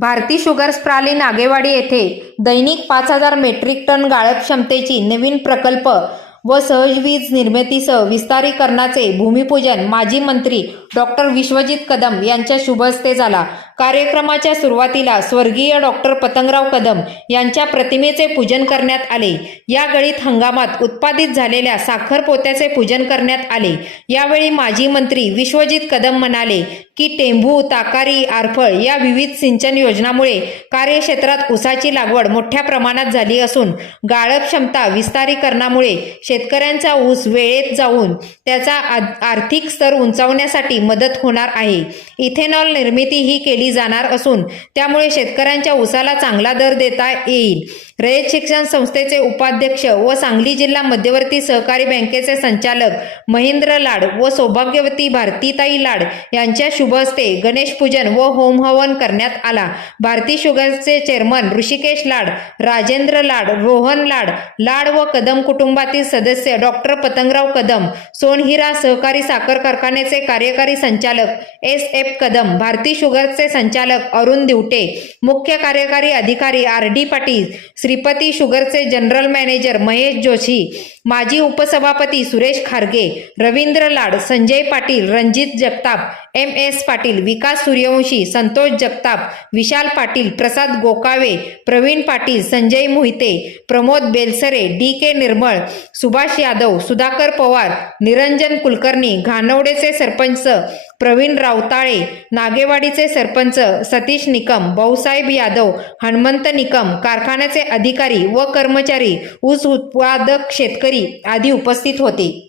Bharti sugars प्राली Nagewadi येथे दैनिक पाच हजार मेट्रिक टन गाळप क्षमतेची नवीन प्रकल्प व सहज वीज निर्मितीसह विस्तारीकरणाचे भूमिपूजन माजी मंत्री डॉक्टर विश्वजित कदम यांच्या शुभहस्ते झाला. कार्यक्रमाच्या सुरुवातीला स्वर्गीय डॉक्टर पतंगराव कदम यांच्या प्रतिमेचे पूजन करण्यात आले. या गळीत हंगामात उत्पादित झालेल्या साखर पोत्याचे पूजन करण्यात आले. यावेळी माजी मंत्री विश्वजित कदम म्हणाले की टेंभू ताकारी आरफळ या विविध सिंचन योजनामुळे कार्यक्षेत्रात ऊसाची लागवड मोठ्या प्रमाणात झाली असून गाळप क्षमता विस्तारीकरणामुळे शेतकऱ्यांचा ऊस वेळेत जाऊन त्याचा आर्थिक स्तर उंचावण्यासाठी मदत होणार आहे. इथेनॉल निर्मिती ही केली जाणार असून त्यामुळे शेतकऱ्यांच्या ऊसाला चांगला दर देता येईल. रयत शिक्षण संस्थेचे उपाध्यक्ष व सांगली जिल्हा मध्यवर्ती सहकारी बँकेचे संचालक महेंद्र लाड व सौभाग्यवती भारतीताई लाड यांच्या शुभ शुभहस्ते गणेश पूजन व होम हवन करण्यात आला. भारती शुगर्सचे चेअरमन ऋषिकेश लाड राजेंद्र लाड रोहन लाड लाड व कदम कुटुंबातील सदस्य डॉक्टर पतंगराव कदम सोनहिरा सहकारी साखर कारखान्याचे कार्यकारी संचालक एस. एफ. कदम भारती शुगर्सचे संचालक अरुण दिवटे मुख्य कार्यकारी अधिकारी आर. डी. पाटील श्रीपती शुगरचे जनरल मॅनेजर महेश जोशी माजी उपसभापती Suresh Kharge Ravindra Lad Sanjay Patil Ranjit Jagtap M. S. S Patil Vikas Suryavanshi Santosh Jagtap Vishal Patil Prasad Gokave Pravin Patil Sanjay Mohite Pramod Belsare D K Nirmal Subhash Yadav Sudhakar Pawar Niranjan Kulkarni घाणवडेचे sarpanch Pravin रावताळे नागेवाडीचे sarpanch Satish Nikam Bhausaheb Yadav Hanumant Nikam कारखान्याचे अधिकारी व कर्मचारी ऊस उत्पादक शेतकरी आदी उपस्थित होते.